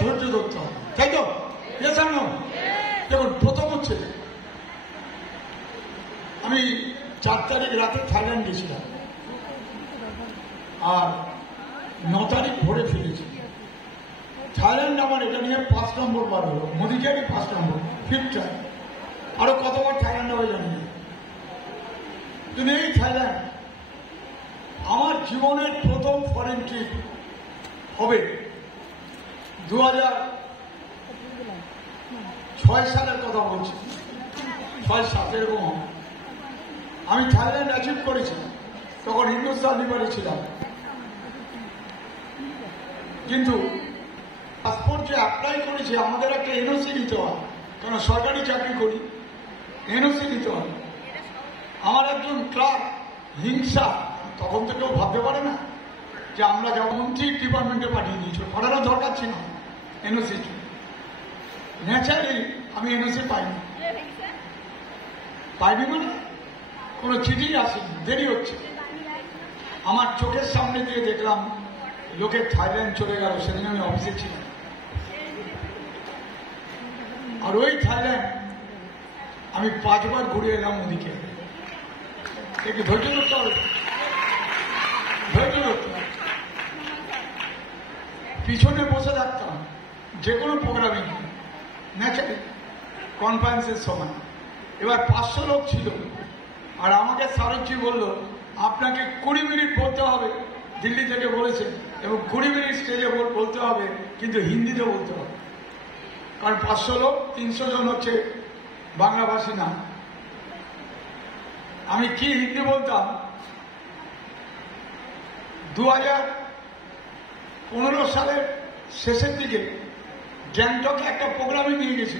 ধৈর্য ধরতে হবে, তাই তো? দেখুন, প্রথম হচ্ছে আমি 4 তারিখ রাতে থাইল্যান্ড গেছিলাম আর 9 তারিখ ভোরে ফিরেছি। থাইল্যান্ড আমার এটা নিয়ে 5 নম্বর বার হলো, মোদিকেরই 5 নম্বর, 5th টাইম। আরো কতবার থাইল্যান্ড হবে জানি না, কিন্তু এই থাইল্যান্ড আমার জীবনের প্রথম ফরেন ট্রিপ হবে। 2006 সালের কথা বলছি, 6-7 এরকম হবে। আমি থাইল্যান্ড অ্যাচিভ করেছি, তখন হিন্দুস্তান লিভারে ছিলাম। কিন্তু পাসপোর্ট যে অ্যাপ্লাই করেছে আমাদের একটা এনওসি দিতে হয়, কারণ সরকারি চাকরি করি, এনওসি দিতে হয়। আমার একজন ক্লার্ক হিংসা, তখন তো কেউ ভাবতে পারে না যে আমরা যেমন মন্ত্রী ডিপার্টমেন্টে পাঠিয়ে দিয়েছিল, পাঠানোর দরকার ছিল এনওসি। ন্যাচারালি আমি এনওসি পাইনি মানে কোনো চিঠি আসেনি, দেরি হচ্ছে। আমার চোখের সামনে দিয়ে দেখলাম লোকের থাইল্যান্ড চলে গেল, সেদিন আমি অফিসে ছিলাম। আর ওই থাইল্যান্ড আমি 5 বার ঘুরে এলাম ওদিকে। একটু ধৈর্য ধরতে হবে, ধৈর্য ধরতে হবে। পিছনে বসে থাকতাম যে কোনো প্রোগ্রামে, ন্যাচারালি কনফারেন্সের সময়। এবার 500 লোক ছিল, আর আমাকে সারথী বলল আপনাকে 20 মিনিট বলতে হবে, দিল্লি থেকে বলেছে, এবং 20 মিনিট স্টেজে বলতে হবে, কিন্তু হিন্দিতে বলতে হবে, কারণ 500 লোক, 300 জন হচ্ছে বাংলাভাষী না। আমি কি হিন্দি বলতাম? 2015 সালের শেষের দিকে গ্যাংটকে একটা প্রোগ্রামে নিয়ে গেছি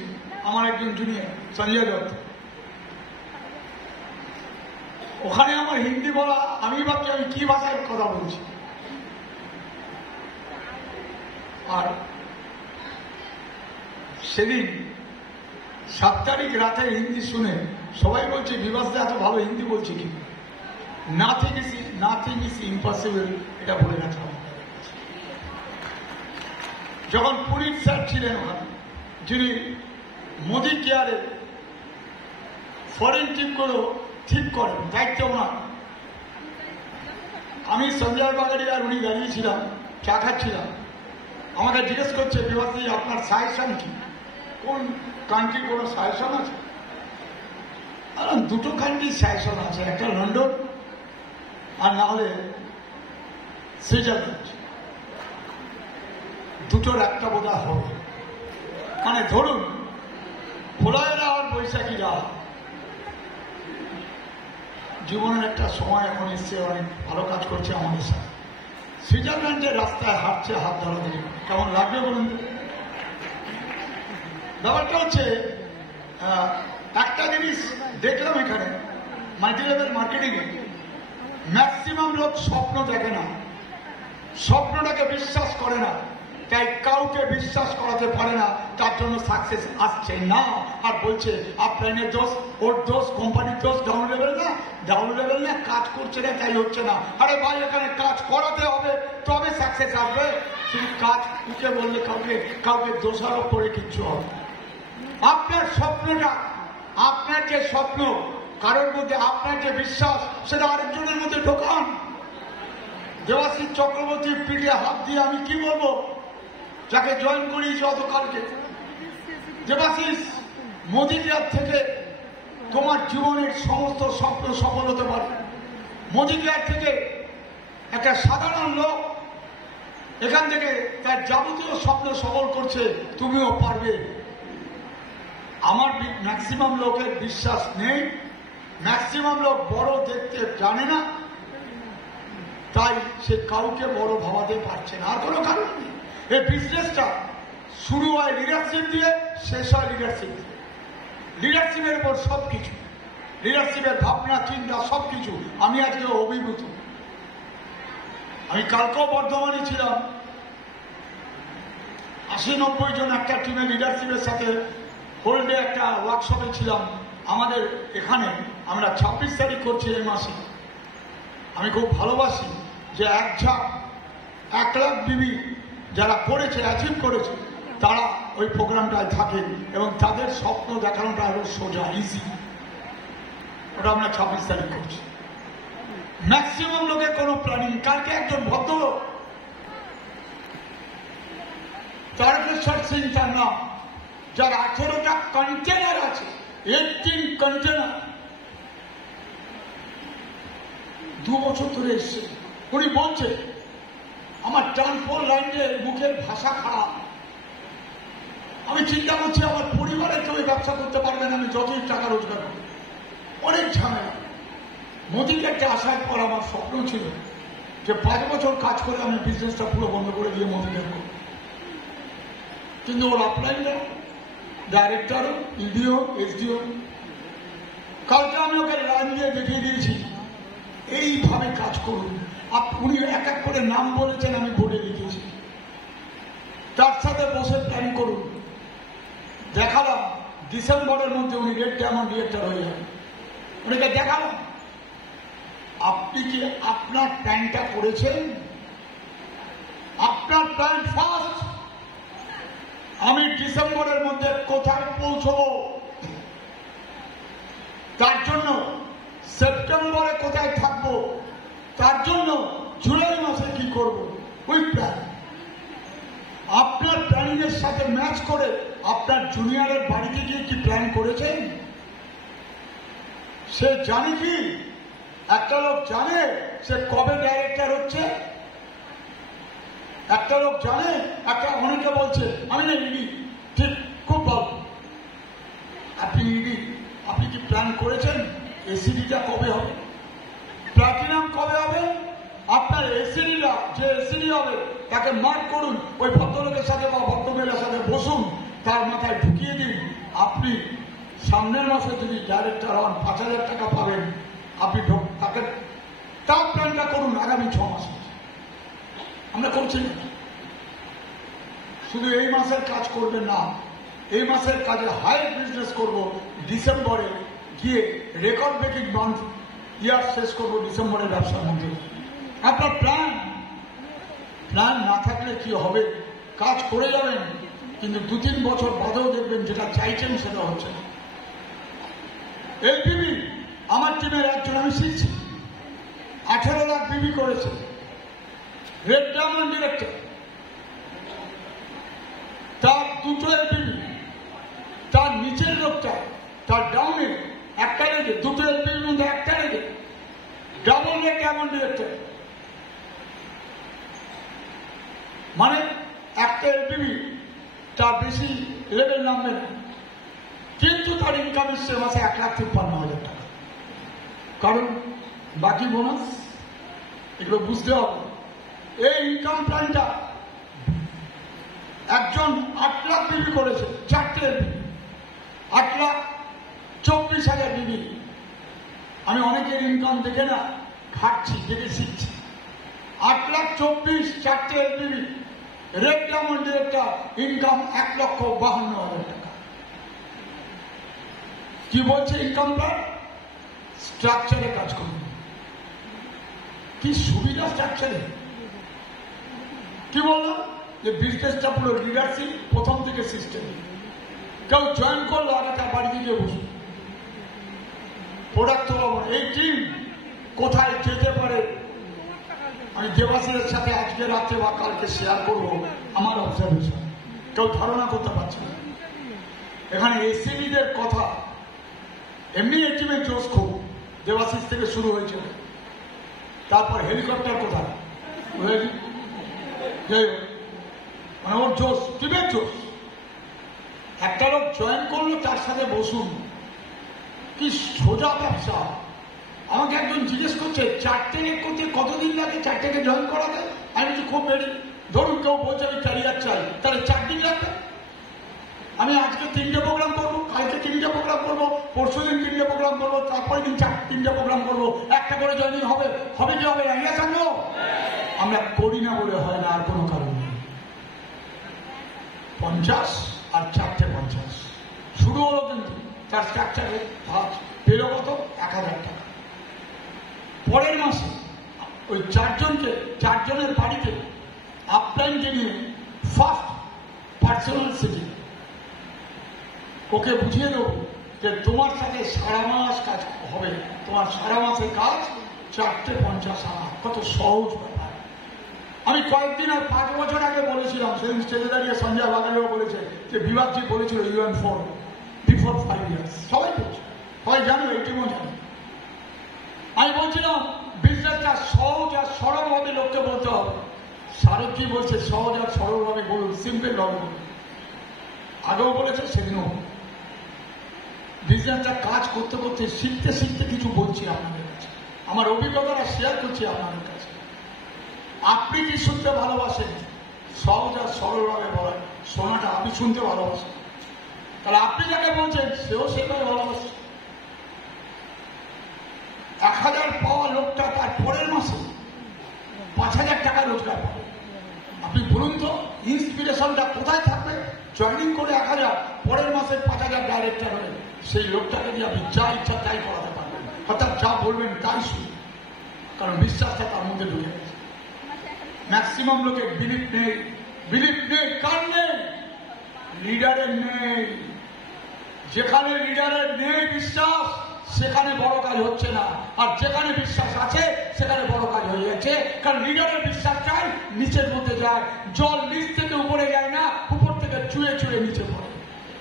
আমার একজন জুনিয়র সঞ্জয় দত্ত। ওখানে আমার হিন্দি বলা, আমি ভাবছি আমি কি ভাষায় কথা বলছি। আর সেদিন 7 তারিখ রাতে হিন্দি শুনে সবাই বলছে বিভাসদা এত ভালো হিন্দি বলছে কি, নাথিং ইজ ইম্পসিবল, এটা বলে গেছে আমাদের। যখন পুরীর স্যার ছিলেন ওখানে, যিনি মোদি কেয়ারে ফরেন ট্রিপগুলো ঠিক করেন, দায়িত্ব ওনার। আমি সঞ্জয় বাগাড়ি আর উনি দাঁড়িয়েছিলাম, চা খাচ্ছিলাম। আমাকে জিজ্ঞেস করছে বিভাসদি আপনার সাজেশন কি, কোন কান্ট্রি কোনো সাজেশন আছে? আর 2টো কান্ট্রি সাজেশন আছে, একটা লন্ডন আর না হলে সুইজারল্যান্ড। 2টোর একটা বোধহয় হবে। মানে ধরুন প্রলয়েরা আর বৈশাখীরা, জীবনের একটা সময় এখন এসছে, অনেক ভালো কাজ করছে আমাদের সাথে। সুইজারল্যান্ডের রাস্তায় হাঁটছে, হাত ধরাধরি, কেমন লাগবে বলুন? ব্যাপারটা হচ্ছে একটা জিনিস দেখলাম এখানে মাল্টি লেভেল মার্কেটিংয়ে, ম্যাক্সিমাম লোক স্বপ্ন দেখে না, স্বপ্নটাকে বিশ্বাস করে না, তাই কাউকে বিশ্বাস করাতে পারে না, তার জন্য সাকসেস আসছে না। আর বলছে আপলাইনের দোষ, ওর দোষ, কোম্পানির দোষ, ডাউন লেভেল না, কাজ করছে না তাই হচ্ছে না। আরে ভাই, এখানে কাজ করাতে হবে, তবে সাকসেস আসবে। শুধু কাজ উঠে বললে কাউকে দোষারোপ করে কিচ্ছু হবে। আপনার স্বপ্নটা, আপনার যে স্বপ্ন, কারোর মধ্যে আপনার যে বিশ্বাস, সেটা আরেকজনের মধ্যে ঢোকান। দেবাশিস চক্রবর্তীর পিঠে হাত দিয়ে আমি কি বলবো, যাকে জয়েন করিয়েছি অতকালকে, দেবাশিস, মোদি কেয়ার থেকে তোমার জীবনের সমস্ত স্বপ্ন সফল হতে পারে। মোদি কেয়ার থেকে একটা সাধারণ লোক এখান থেকে তার যাবতীয় স্বপ্ন সফল করছে, তুমিও পারবে। আমার ম্যাক্সিমাম লোকের বিশ্বাস নেই, ম্যাক্সিমাম লোক বড় দেখতে জানে না, তাই সে কাউকে বড় ভাবাতে পারছে না। আর কোনো কারণ নেই। এই বিজনেসটা শুরু হয় লিডারশিপ দিয়ে, শেষ হয় লিডারশিপ দিয়ে। লিডারশিপের উপর সবকিছু, লিডারশিপের ভাবনা চিন্তা সবকিছু। আমি আজকে অভিভূত। আমি কালকেও বর্ধমানে ছিলাম, 80-90 জন একটা টিমে লিডারশিপের সাথে হোল্ডে একটা ওয়ার্কশপে ছিলাম আমাদের এখানে। আমরা 26 তারিখ করছি এই মাসে। আমি খুব ভালোবাসি যে 1 লাখ বিবি যারা করেছে, অ্যাচিভ করেছে, তারা ওই প্রোগ্রামটায় থাকেন এবং তাদের স্বপ্ন দেখানোটা আরো সোজা, ইজি। ওটা আমরা 26 তারিখ করছি। ম্যাক্সিমাম লোকের কোনো প্ল্যানিং। কালকে একজন ভদ্রলোক, তারকেশ্বর সিং তার নাম, যার 18টা কন্টেনার আছে, 18 কন্টেনার, 2 বছর ধরে এসছে। উনি বলছে আমার ট্রান্সপোর্ট লাইনে মুখের ভাষা খারাপ, আমি চিন্তা করছি আমার পরিবারে কেউ ব্যবসা করতে পারবে না, আমি যতই টাকা রোজগার করি, অনেক ঝামেলা। মোদিকে একটা আসার পর আমার স্বপ্ন ছিল যে 5 বছর কাজ করে আমি বিজনেসটা পুরো বন্ধ করে দিয়ে মোদিকে করব, কিন্তু ওর আপলাইনরা ডাইরেক্টর, ইডিও, এসডিও, কালকে আমি ওকে লাইন দিয়ে দেখিয়ে দিয়েছি এইভাবে কাজ করুন। উনি এক এক করে নাম বলেছেন, আমি বোর্ডে লিখেছি, তার সাথে বসে প্ল্যান করুন। দেখালাম ডিসেম্বরের মধ্যে উনি রেড ডায়মন্ড ডিরেক্টর হয়ে যাবেন। উনিকে দেখালাম আপনি কি আপনার প্ল্যানটা করেছেন? আপনার প্ল্যান ফার্স্ট, আমি ডিসেম্বরের মধ্যে কোথায় পৌঁছবো, তার জন্য সেপ্টেম্বরে কোথায় থাকবো, তার জন্য জুলাই মাসে কি করব, ওই প্ল্যান। আপনার প্ল্যানিং এর সাথে ম্যাচ করে আপনার জুনিয়রের বাড়িতে গিয়ে কি প্ল্যান করেছেন? সে জানে কি? একটা লোক জানে সে কবে ডাইরেক্টর হচ্ছে? একটা লোক জানে? অনেকে বলছে আমি না ইডি, ঠিক, খুব ভালো, আপনি ইডি, আপনি কি প্ল্যান করেছেন এসিডিটা কবে হবে, প্লাটিনাম কবে হবে? আপনার এসিডিটা, যে এসিডি হবে তাকে মার্ক করুন, ওই ভদ্রলোকের সাথে বা ভদ্রমহিলার সাথে বসুন, তার মাথায় ঢুকিয়ে দিন আপনি সামনের মাসে যদি ডাইরেক্টর হন 5,000 টাকা পাবেন, আপনি তাকে তার প্ল্যানটা করুন আগামী 6 মাসে। আমরা করছি না, শুধু এই মাসের কাজ করবেন না, এই মাসের কাজে হাই বিজনেস করব, ডিসেম্বরে গিয়ে রেকর্ড ব্রেকিং মান্থ ইয়ার শেষ করবো ডিসেম্বরের ব্যবসার মধ্যে। আপনার প্ল্যান না থাকলে কি হবে? কাজ করে যাবেন, কিন্তু 2-3 বছর বাদেও দেখবেন যেটা চাইছেন সেটা হচ্ছে না। এলপিবি আমার টিমের একজন, আমি শিখছি, 18 লাখ বিবি করেছে, রেড ডায়মন্ড ডিরেক্টর, তার 2টো এলপিবি, তার নিচের লোকটা, তার ডাউনে একটা রেডে, 2টো এলপিবির মধ্যে একটা রেডে, ডাবল রেড ডায়মন্ড ডিরেক্টর, মানে একটা এলপিবি তার বেশি লেভেল নামবে না, কিন্তু তার ইনকাম এসছে মাসে 1,53,000 টাকা। কারণ বাকি বোনাস, এগুলো বুঝতে হবে। এই ইনকাম প্ল্যানটা একজন 8 লাখ বিবি করেছে, 4টে এলপিবি, 8,24,000 বিবি। আমি অনেকের ইনকাম দেখে না ঘাটছি, দেখে শিখছি। 8,24,000, 4টে এলপিবি, রেড ডায়মন্ড ডিরেক্টর, ইনকাম 1,52,000 টাকা। কি বলছে ইনকাম প্ল্যান? স্ট্রাকচারে কাজ করুন। কি সুবিধা স্ট্রাকচারে? কি বললাম যে বিজনেসটা পুরো লিডারশিপ, প্রথম থেকে সিস্টেম। কেউ জয়েন করলো আগে তার বাড়িতে গিয়ে বসুন, প্রোডাক্ট পাবো। এই টিম কোথায় যেতে পারে আমি দেবাশীর সাথে আজকে রাতে বা কালকে শেয়ার করবো আমার অবজারভেশন। কেউ ধারণা করতে পারছে না। এখানে এসিবিদের কথা, এমনি এই টিমের জোশ খুব, দেবাশিস থেকে শুরু হয়েছিল। তারপর হেলিকপ্টার কোথায়, মানে ওর জোশ, টিমের জোশ। একটা লোক জয়েন করলো, তার সাথে বসুন, কি সোজা ব্যবসা। আমাকে একজন জিজ্ঞেস করছে 4টেকে করতে কতদিন লাগে, 4টেকে জয়েন করাতে? আমি বলছি খুব বেড়ি, ধরুন কেউ বলছে আমি ক্যারিয়ার চাই, তাহলে 4 দিন লাগবে। আমি আজকে 3টে প্রোগ্রাম করবো, কালকে 3টে প্রোগ্রাম করবো, পরশুদিন 3টে প্রোগ্রাম করবো, তারপরে দিন 3টে প্রোগ্রাম করবো, একটা করে জয়েনিং হবে। হবে কি হবে? আইডিয়া থাকলো। আমরা করি না বলে হয় না, আর কোনো কারণ নেই। 50 আর 4টে 50 শুরু হলো, কিন্তু তার স্ট্রাকচারে ভাত পেল কত? 1,000 টাকা। পরের মাসে ওই 4জনের বাড়িতে আপলাইনকে নিয়ে ফার্স্ট ন্যাশনাল সিটি, ওকে বুঝিয়ে দেবো যে তোমার সাথে সারা মাস কাজ হবে, তোমার সারা মাসের কাজ 450 আনা, কত সহজ ব্যাপার। আমি কয়েকদিন আর 5 বছর আগে বলেছিলাম, সেদিন স্টেজে দাঁড়িয়ে সঞ্জয় বাগালেও বলেছে যে বিভাগজি বলেছিল UN 4 বিফোর 5 ইয়ার্স, সবাই বলছে, সবাই জানো, এই টিমও জানো। আমি বলছিলাম বিজনেসটা সহজ আর সরল ভাবে লোককে বলতে হবে। শাহরুখ কি বলছে, সহজ আর সরল ভাবে বলুন, সিম্পল ভাবে বলুন। আগেও বলেছে, সেদিনও। বিজনেসটা কাজ করতে করতে শিখতে শিখতে কিছু বলছি আপনাদের কাছে, আমার অভিজ্ঞতাটা শেয়ার করছি আপনাদের কাছে। আপনি কি শুনতে ভালোবাসেন? সহজ আর সরল ভাবে বলেন, শোনাটা আমি শুনতে ভালোবাসি। তাহলে আপনি যাকে বলছেন সেও সেটাই ভালোবাসে। 1000 পাওয়া লোকটা তার পরের মাসে 5000 টাকা রোজগার পাবে। আপনি বলুন তো ইন্সপিরেশনটা কোথায় থাকবে? জয়েনিং করে 1000, পরের মাসে 5000 ডাইরেক্টর হয়ে সেই লোকটাকে দিয়ে আপনি যা ইচ্ছা তাই করাতে পারবেন, অর্থাৎ যা বলবেন তাই শুনুন, কারণ বিশ্বাসটা তার মধ্যে ঢুকে গেছে। ম্যাক্সিমাম লোকের বিলিভ নেই। বিলিভ নেই কার নেই? লিডারের নেই। যেখানে লিডারের নেই বিশ্বাস, সেখানে বড় কাজ হচ্ছে না, আর যেখানে বিশ্বাস আছে সেখানে বড় কাজ হয়ে যাচ্ছে। কারণ লিডারের বিশ্বাসটাই নিচের মধ্যে যায়, জল নিচ থেকে উপরে যায় না, উপর থেকে চুয়ে চুয়ে নিচে পড়ে,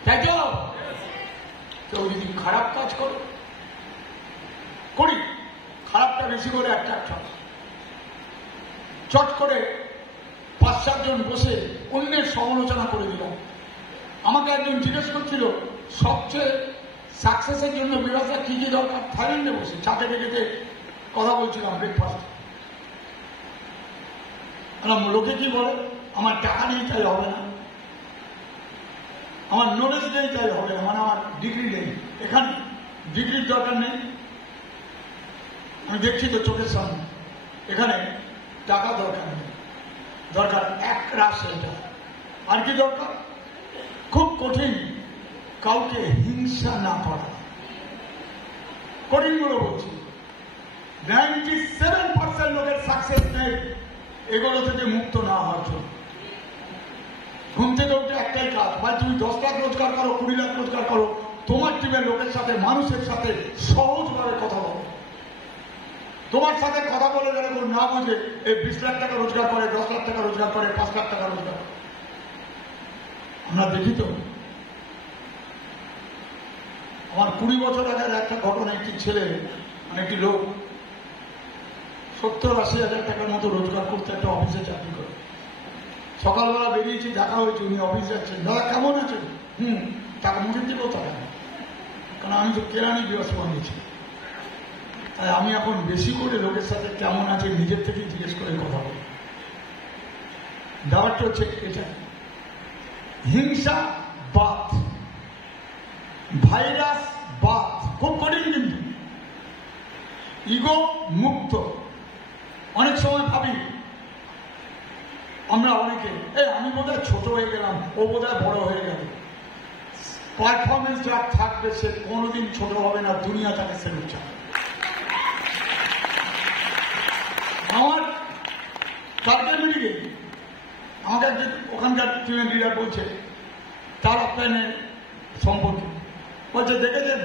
তাই তো? কেউ যদি খারাপ কাজ করে, করি খারাপটা বেশি করে অ্যাট্রাক্ট হয়, চট করে 5-7 জন বসে অন্যের সমালোচনা করে দিলাম। আমাকে একজন জিজ্ঞেস করছিল সবচেয়ে সাকসেসের জন্য বিভাগটা কি কি দরকার। থাইল্যান্ডে বসে চাকে ডেকেতে কথা বলছিলাম ব্রেকফাস্ট। লোকে কি বলে, আমার টাকা নেই তাই হবে না, আমার নলেজ নেই তাই হবে না, মানে আমার ডিগ্রি নেই। এখানে ডিগ্রির দরকার নেই, আমি দেখছি তো চোখের সামনে। এখানে টাকা দরকার নেই, দরকার এক রাশ এটা। আর কি দরকার? খুব কঠিন, কাউকে হিংসা না করা। কঠিন গুলো বলছি। 97% লোকের সাকসেস নেই এগুলো থেকে মুক্ত না হওয়ার জন্য। ঘুম থেকে উঠে একটাই কাজ, ভাই তুমি 10 লাখ রোজগার করো, 20 লাখ রোজগার করো, তোমার টিমের লোকের সাথে, মানুষের সাথে সহজভাবে কথা বলো। তোমার সাথে কথা বলে যারা না বুঝে এই 20 লাখ টাকা রোজগার করে, 10 লাখ টাকা রোজগার করে, 5 লাখ টাকা রোজগার করে, আমরা দেখি তো। আমার 20 বছর আগের একটা ঘটনা, একটি ছেলে, মানে একটি লোক 70-80 হাজার টাকার মতো রোজগার করতে একটা অফিসে চাকরি করে। সকালবেলা বেরিয়েছি, দেখা হয়েছে, উনি অফিস যাচ্ছেন। দাদা কেমন আছেন? টাকা মুখের দিকেও টাকা নেই, কারণ আমি তো কেরানি ব্যবসা বানিয়েছি। তাই আমি এখন বেশি করে লোকের সাথে কেমন আছে নিজের থেকেই জিজ্ঞেস করে কথা বলি। ব্যাপারটা হচ্ছে এটা, হিংসা বাদ, ভাইরাস বাদ, খুব কঠিন কিন্তু ইগো মুক্ত। অনেক সময় ভাবি আমরা অনেকে, আমি বোধহয় ছোট হয়ে গেলাম, ও বোধহয় বড় হয়ে গেল। পারফরমেন্স যার থাকবে সে কোনোদিন ছোট হবে না, দুনিয়া তাকে সেলুট চায়। আমার কালকে মিটিংয়ে আমাকে একজন ওখানকার টিমের লিডার বলছে তার আপ্যায়নের সম্পর্কে, বলছে দেখেছেন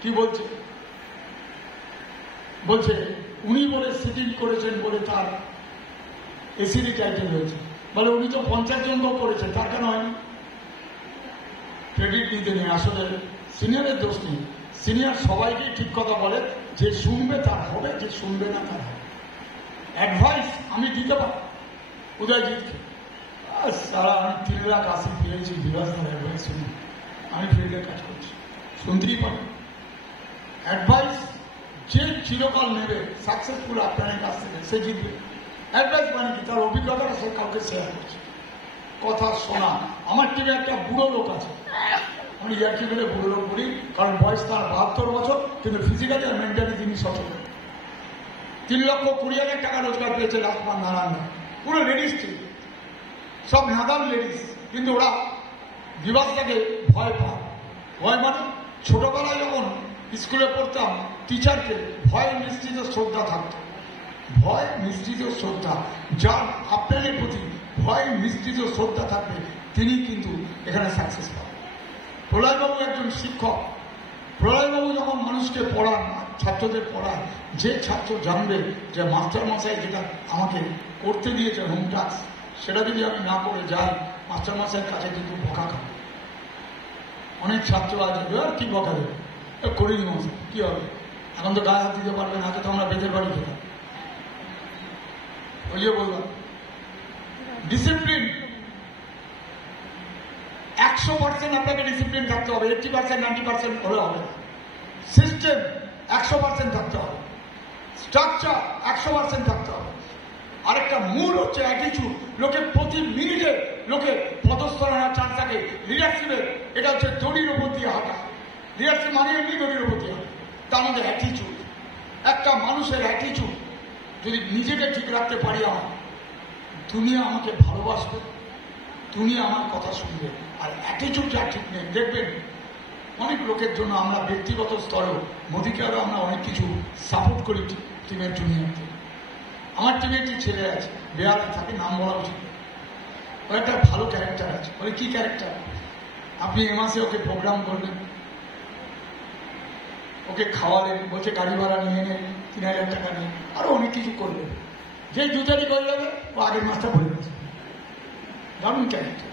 কি বলছে, বলছে উনি বলে সিটিং করেছেন বলে তার এসিডি টাইটেল হয়েছে। বলে উনি তো 50 জনকেও করেছেন, তার কেন হয়নি? ক্রেডিট নিতে নেই, আসলে সিনিয়রের দোষ নেই। সিনিয়র সবাইকে ঠিক কথা বলে, যে শুনবে তার হবে, যে শুনবে না তার হবে। অ্যাডভাইস আমি দিতে পারি উদয়জিৎকে, সারা আমি 3,80,000 পেয়েছি বিভাস অ্যাডভাইস শুনি, আমি ফিল্ডে কাজ করছি, শুনতেই পারি। অ্যাডভাইস যে চিরকাল নেবে সাকসেসফুল আপনার কাছ থেকে, সে জিতবে। অ্যাডভাইস মানে কি? তার অভিজ্ঞতাটা সে কাউকে শেয়ার করছে, কথা শোনা। আমার টিমে একটা বুড়ো লোক আছে, আমি ইয়ার্কি বলে বুড়ো লোক বলি, কারণ বয়স তার 72 বছর, কিন্তু ফিজিক্যালি আর মেন্টালি তিনি সচেতন। 3,20,000 টাকা রোজগার পেয়েছে লাস্ট মান্থ নারায়ণ। পুরো লেডিস টিম, সব নাদান লেডিস, কিন্তু ওরা দিবসটাকে ভয় পায়। ভয় মানে ছোটবেলায় যখন স্কুলে পড়তাম টিচারকে ভয় মিশ্রিত শ্রদ্ধা থাকতো, ভয় মিশ্রিত শ্রদ্ধা। যার আপনাদের প্রতি ভয় মিশ্রিত শ্রদ্ধা থাকবে তিনি কিন্তু এখানে সাকসেস পাবেন। প্রলয়বাবু একজন শিক্ষক। প্রলয়বাবু যখন মানুষকে পড়ান, ছাত্রদের পড়ান, যে ছাত্র জানবে যে মাস্টার মশাই যেটা আমাকে করতে দিয়েছে হোম টাস্ক, সেটা যদি আমি না করে যাই, মাস্টার মশাইয়ের কাছে কিন্তু বকা খাবো। অনেক ছাত্র আছে কি বকা দেবে, করিনি মশাই, কি হবে, এখন তো গায়ে হাত দিতে পারবে না, তো আমরা বেঁধে বাড়ি খেলাম। ওই যে বললাম ডিসিপ্লিন, 100% আপনাকে ডিসিপ্লিন থাকতে হবে, 80% 90% হলে হবে না। সিস্টেম 100% থাকতে হবে, স্ট্রাকচার 100% থাকতে হবে। আরেকটা মূল হচ্ছে অ্যাটিটিউড। লোকে প্রতি মিনিটে লোকে পদস্থলনের চান্স থাকে লিডারশিপের, এটা হচ্ছে দড়ির উপর দিয়ে হাঁটা। লিডারশিপ মানে এমনি দড়ির উপর দিয়ে হাঁটা, তার মধ্যে অ্যাটিটিউড। একটা মানুষের অ্যাটিটিউড যদি নিজেকে ঠিক রাখতে পারি, আমার দুনিয়া আমাকে ভালোবাসবে, দুনিয়া আমার কথা শুনবে। আর অ্যাটিটিউড যা ঠিক নেই, দেখবেন অনেক লোকের জন্য আমরা ব্যক্তিগত স্তরেও মোদীকে আরও আমরা অনেক কিছু সাপোর্ট করি টিমের জুনিয়রকে। আমার টিমে একটি ছেলে আছে, বেহালা থাকে, নাম বলা উচিত, ওর একটা ভালো ক্যারেক্টার আছে। বলে কি ক্যারেক্টার? আপনি এ মাসে ওকে প্রোগ্রাম করবেন, ওকে খাওয়ালেন, বলছে গাড়ি ভাড়া নিয়ে নেন 3000 টাকা নিয়ে, আরো অনেক কিছু করবেন। যে 2 তারিখ হয়ে যাবে ও আগের মাসটা ভরে গেছে। দারুণ ক্যারেক্টার।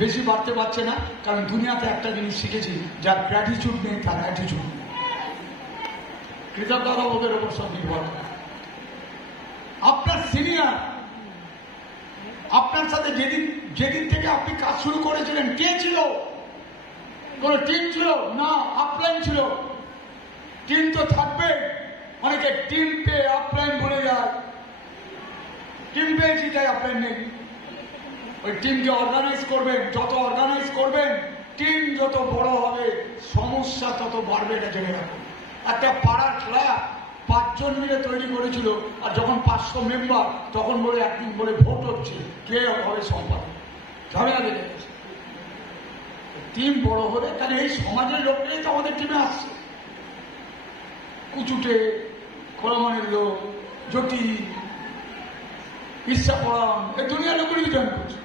বেশি বাড়তে পারছে না, কারণ দুনিয়াতে একটা জিনিস শিখেছি, যার গ্র্যাটিটিউড নেই তার অ্যাটিটিউড নেই। কৃতজ্ঞতা ওদের ওপর সব নির্ভর করে। আপনার সিনিয়র আপনার সাথে যেদিন থেকে আপনি কাজ শুরু করেছিলেন, কে ছিল? কোন টিম ছিল না, আপলাইন ছিল। টিম তো থাকবে, অনেকে টিম পেয়ে আপলাইন ভুলে যায়। টিম পেয়েছি তাই আপলাইন নেই। ওই টিমকে অর্গানাইজ করবেন, যত অর্গানাইজ করবেন টিম যত বড় হবে সমস্যা তত বাড়বে, এটা জেনে রাখুন। একটা পাড়ার ক্লাব 5 জন মিলে তৈরি করেছিল, আর যখন 500 মেম্বার, তখন বলে একদিন বলে ভোট হচ্ছে কে হবে সম্পাদক, ঝামেলা লেগে গেছে। টিম বড় হলে তাহলে এই সমাজের লোকটাই তো আমাদের টিমে আসছে। কুচুটে, খোলামানের লোক, জ্যোতি, ইচ্ছা পড়ান, এই দুনিয়ার লোকেরই জয়েন করছে।